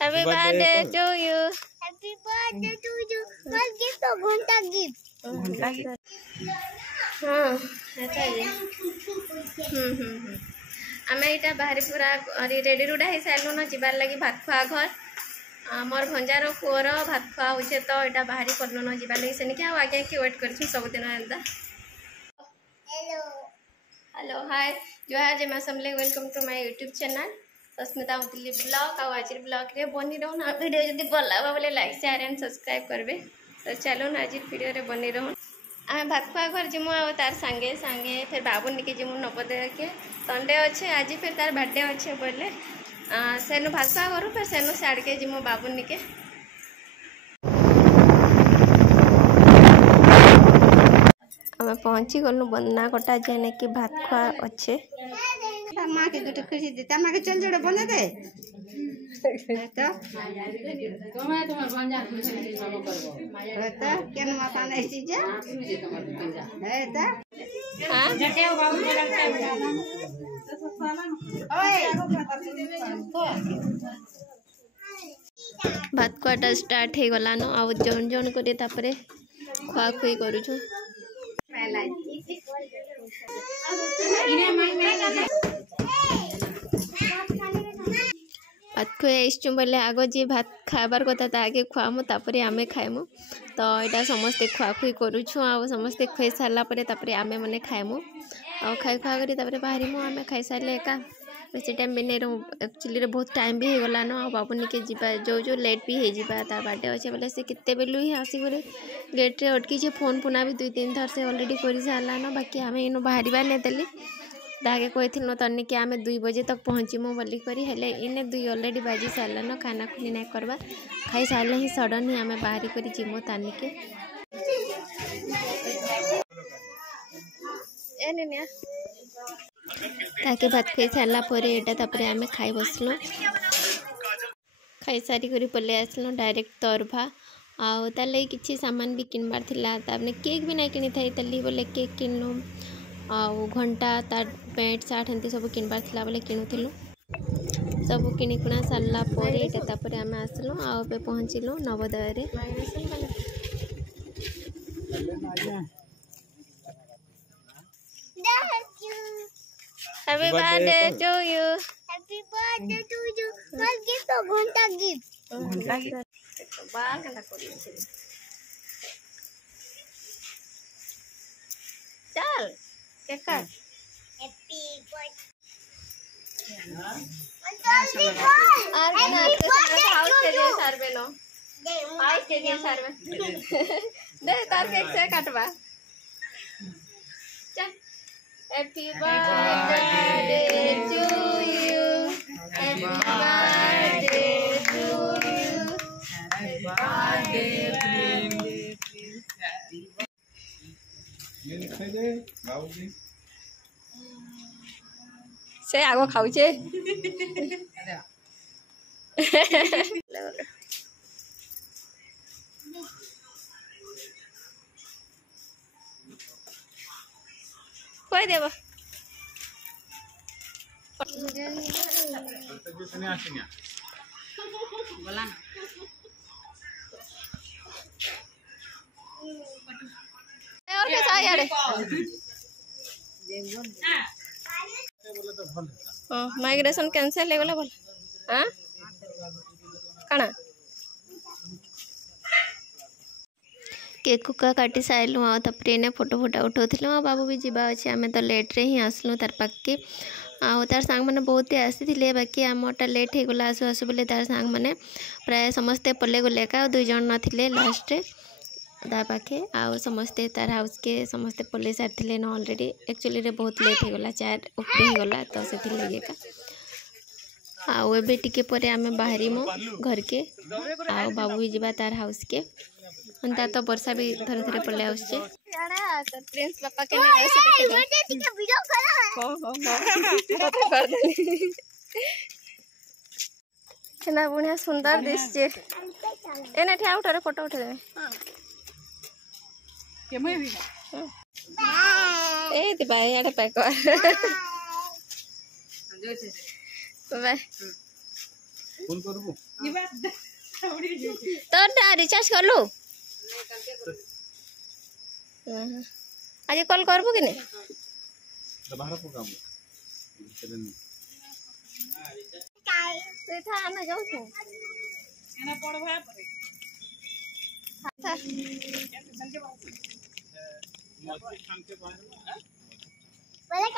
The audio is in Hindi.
Happy birthday to you. Happy birthday to you. What gift to घंटा gift? हाँ आमे इटा बाहरी पूरा रेडी रुडा हो सारू न जीवार लगी भात खुआ घर मोर भंजार पुअर भात खुआ हो तो यहाँ बाहरी पड़ल न जीवार लगी से क्या आगे कि वेट कर सबुदिन एंता Hello. हेलो हाय जोहार जे समले welcome to my YouTube channel Sasmita Mutli blog आज ब्लॉग रे बनी रहूँ आ वीडियो जब भल बोले लाइक शेयर एंड सब्सक्राइब करेंगे तो चलो आज वीडियो रे बनी रहूँ आम भात खुआ घर जीमु आ तार सांगे सांगे फिर बाबू निके जीमु नवोदय के संडे अच्छे आज फिर तार बर्थडे अच्छे बोले सेनु भात खुआ घर फिर सेनु साड़ के जीमु बाबू निके आम पहुँची गलु बन्ना कटा जेने कि भात खुआ अच्छे माँ के दुटे खुशी देता माँ के चल जोड़े बने दे तो क्या माता नहीं चीज है तो भात खुआटा स्टार्ट हो गलान आ जन जन कर खुआ खुई करूछु भात खुए आसचु बोले आग जी भात खाबार कथा ताके खुआमु तापरे आमे खाइमु तो यहाँ समस्ते खुआखुई करूछु आ समस्ते खुई सारा पर आमे मैंने खाइमु आ खाई खुआ कर बाहरीमु आमे खाई सारे एका बेसी टाइम भी नहीं रहूँ एक्चुअली बहुत टाइम भी हो गलान आ बाबू निके जीवा जो जो लेट भी हो जावा तार बर्थडे अच्छे बोले से केते बेलु ही आसिक गेट रे अटकी फोन पुना भी 2-3 थर से ऑलरेडी कर सारान बाकी आम इनु बाहर नहीं देली दागे कही तन्नी कि आम 2 बजे तक पहुँचमु बोली करी हेले इने 2 ऑलरेडी बाजी सारान खाना खुनी नहीं करवा खाई सारे ही सडन ही आम बाहर कर जीमु तानी के ताकि भात खाई सारा आम खाई बसलु खाई सारी कर पलि आसलु डायरेक्ट तरभा आउ तार लगी किसी सामान भी किनबार थिला तापने केक भी नहीं किनी थाई तली बोले केक किनलु आउ घंटा तार पैंट सार्ट एमती सब किनबार थिला बोले किनुथिलु सब किनिकुना सारा पर आम आसलु आउ पहुँचलु नवोदय रे Happy birthday to you. Happy birthday to you. What gift to घंटा gift? चल केक काट Happy birthday. दे तार केक से काटवा चल Happy birthday to you. Happy birthday to you. Happy birthday. से आगो खाऊचे कोई देव और कैसा यार माइग्रेशन कैंसिल हो गला बोल हां काना केक कुका काटी सारू आ फोटो फोटा उठाऊलु आ बाबू भी जावा अच्छे आम तो लेट्रे ही आसलु तार पाखे तार सांग मैंने बहुत ही आसी बाकी आमटा लेट हो गला आसु आसु बोले तार सांग मैंने प्राय समस्ते पले गले का 2 जन नथिले लास्ट तार पाखे आउ समस्ते तार हाउस के समस्ते पले सारी न ऑलरेडी एक्चुअली रे बहुत लेट हो गला 4 ऊपर हो गला तो से लगे का आउ एबे टिके परे आमे बाहरीमु घर के आउ बाबू भी जावा तार हाउस के अंता तो वर्षा भी थरे थरे पड़े आसचे याड़ा तो प्रिंस पापा के लिए ऐसे देख दे मुझे ठीक वीडियो करा हो कर दे केना बुढ़िया सुंदर दिसचे एने ठिया उठा रे फोटो उठा दे के मैं भी ए ते भाई याड़ा पैक कर बाय फोन करबो तो रिचार्ज कर लो आज कॉल करबो कि नहीं बाहर को काम सेठा हमें जाऊ छु एना पढ़वा पड़े मौसी काम के बारे में बोले